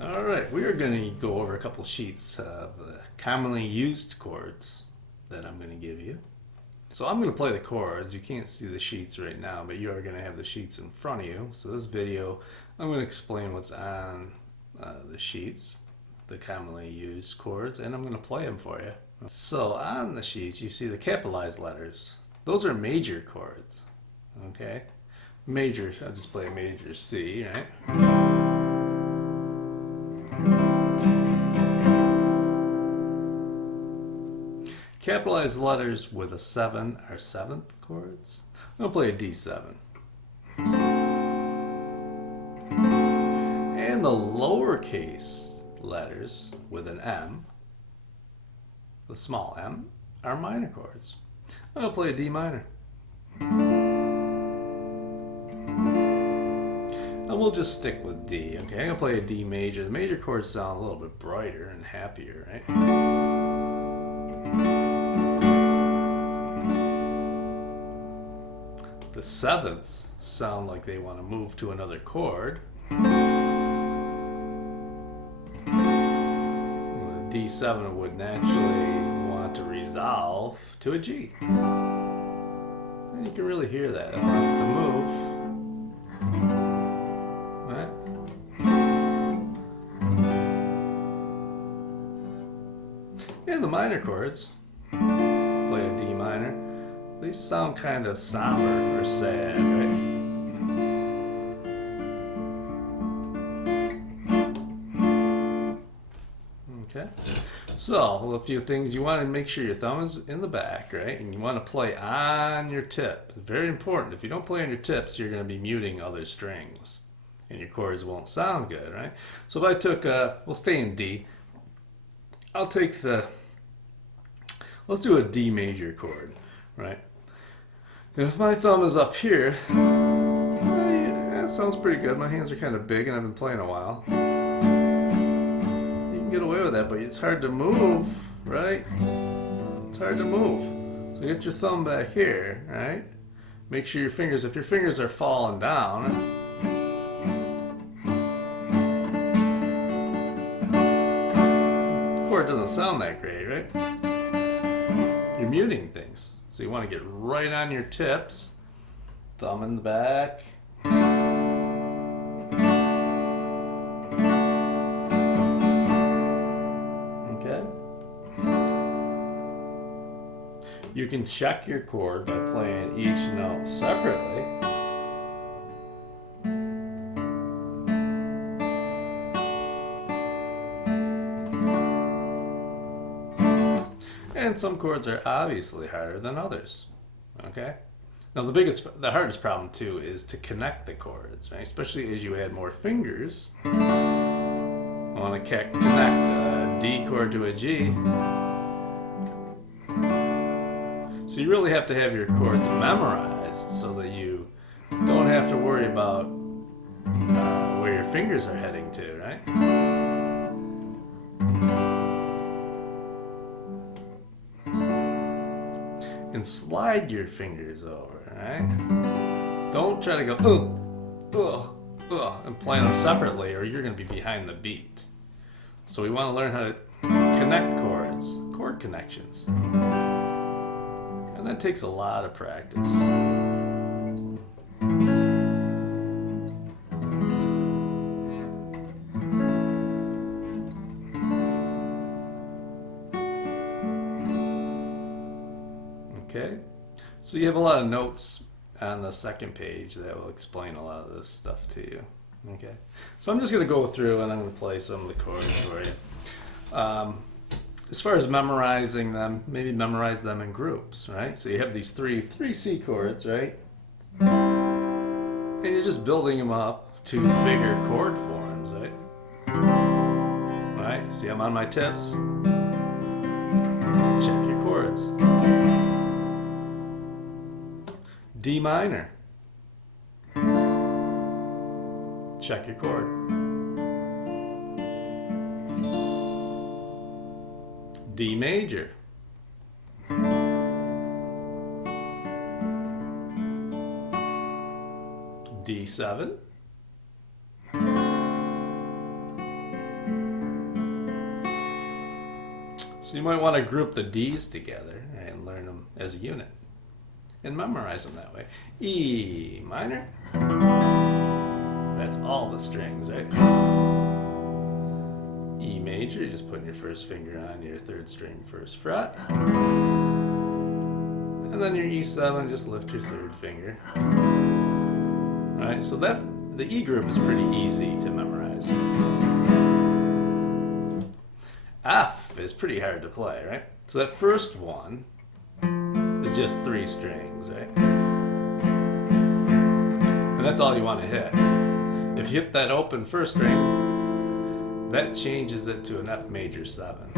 Alright, we are going to go over a couple sheets of commonly used chords that I'm going to give you. So I'm going to play the chords. You can't see the sheets right now, but you are going to have the sheets in front of you. So this video, I'm going to explain what's on the sheets, the commonly used chords, and I'm going to play them for you. So on the sheets, you see the capitalized letters. Those are major chords, okay? Major, I'll just play a major C, right? Capitalized letters with a 7 are 7th chords. I'm going to play a D7. And the lowercase letters with an M, the small m, are minor chords. I'm going to play a D minor. And we'll just stick with D, okay? I'm going to play a D major. The major chords sound a little bit brighter and happier, right? The 7ths sound like they want to move to another chord. The D7 would naturally want to resolve to a G. And you can really hear that. It wants to move. Right? And the minor chords, play a D minor. These sound kind of somber or sad, right? Okay. So, a few things. You want to make sure your thumb is in the back, right? And you want to play on your tip. Very important. If you don't play on your tips, you're going to be muting other strings. And your chords won't sound good, right? So if I took, we'll stay in D. I'll take let's do a D major chord, right? If my thumb is up here, that sounds pretty good. My hands are kind of big and I've been playing a while. You can get away with that, but it's hard to move, right? It's hard to move. So get your thumb back here, right? Make sure your fingers, if your fingers are falling down, the chord doesn't sound that great, right? You're muting things. So you want to get right on your tips, thumb in the back. Okay. You can check your chord by playing each note separately. And some chords are obviously harder than others, okay? Now the hardest problem too is to connect the chords, right? Especially as you add more fingers. I want to connect a D chord to a G. So you really have to have your chords memorized so that you don't have to worry about where your fingers are heading to, right? And slide your fingers over, right? Don't try to go and play them separately, or you're going to be behind the beat. So we want to learn how to connect chords, chord connections, and that takes a lot of practice. Okay, so you have a lot of notes on the second page that will explain a lot of this stuff to you. Okay, so I'm just going to go through and I'm going to play some of the chords for you. As far as memorizing them, maybe memorize them in groups, right? So you have these three C chords, right? And you're just building them up to bigger chord forms, right? Right? See, I'm on my tips. Check your chords. D minor. Check your chord. D major. D7. So you might want to group the D's together, right, and learn them as a unit and memorize them that way. E minor. That's all the strings, right? E major, you're just putting your first finger on your third string first fret. And then your E7, just lift your third finger. Right, so that's, the E group is pretty easy to memorize. F is pretty hard to play, right? So that first one is just 3 strings, right? And that's all you want to hit. If you hit that open first string, that changes it to an F major 7.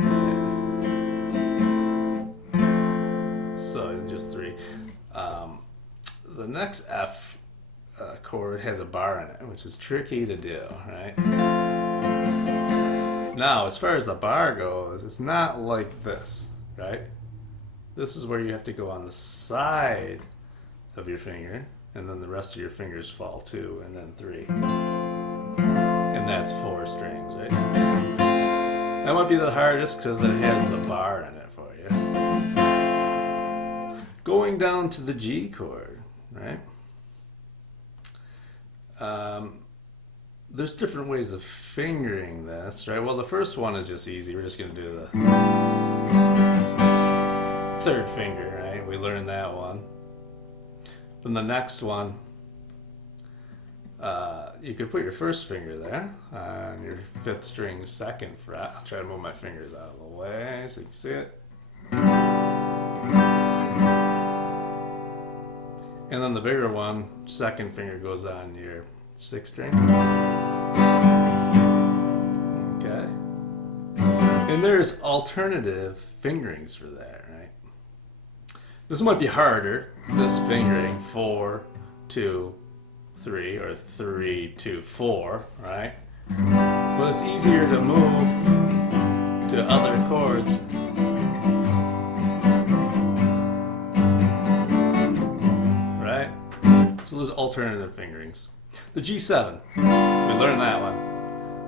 So just 3. The next F chord has a bar in it, which is tricky to do, right? Now, as far as the bar goes, it's not like this, right? This is where you have to go on the side of your finger, and then the rest of your fingers fall 2, and then 3. And that's 4 strings, right? That might be the hardest because it has the bar in it for you. Going down to the G chord, right? There's different ways of fingering this, right? Well, the first one is just easy. We're just going to do the third finger, right? We learned that one. Then the next one, you could put your first finger there on your 5th string 2nd fret. I'll try to move my fingers out of the way so you can see it. And then the bigger one, 2nd finger goes on your 6th string. Okay. And there's alternative fingerings for that, right? This might be harder, this fingering 4, 2, 3, or 3, 2, 4, right? But it's easier to move to other chords. Right? So there's alternative fingerings. The G7, we learned that one.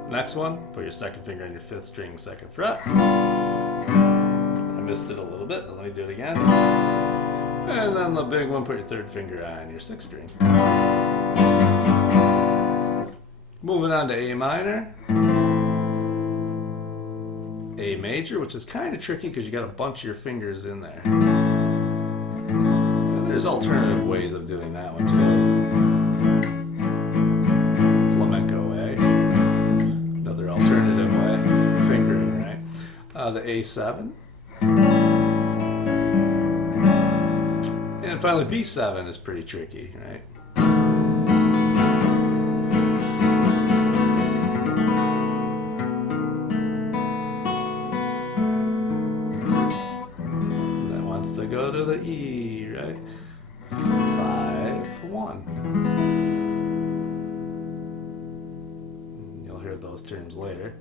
Next one, put your 2nd finger on your 5th string 2nd fret. I missed it a little bit, let me do it again. And then the big one, put your 3rd finger on your 6th string. Moving on to A minor. A major, which is kind of tricky because you got a bunch of your fingers in there. And there's alternative ways of doing that one too. The A7. And finally, B7 is pretty tricky, right? That wants to go to the E, right? 5, 1. You'll hear those terms later.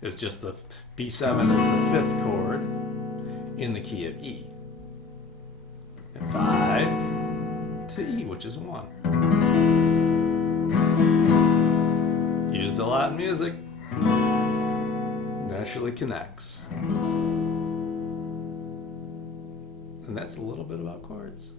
It's just the B7 is the 5th chord in the key of E. And 5 to E, which is 1. Used a lot in music. Naturally connects. And that's a little bit about chords.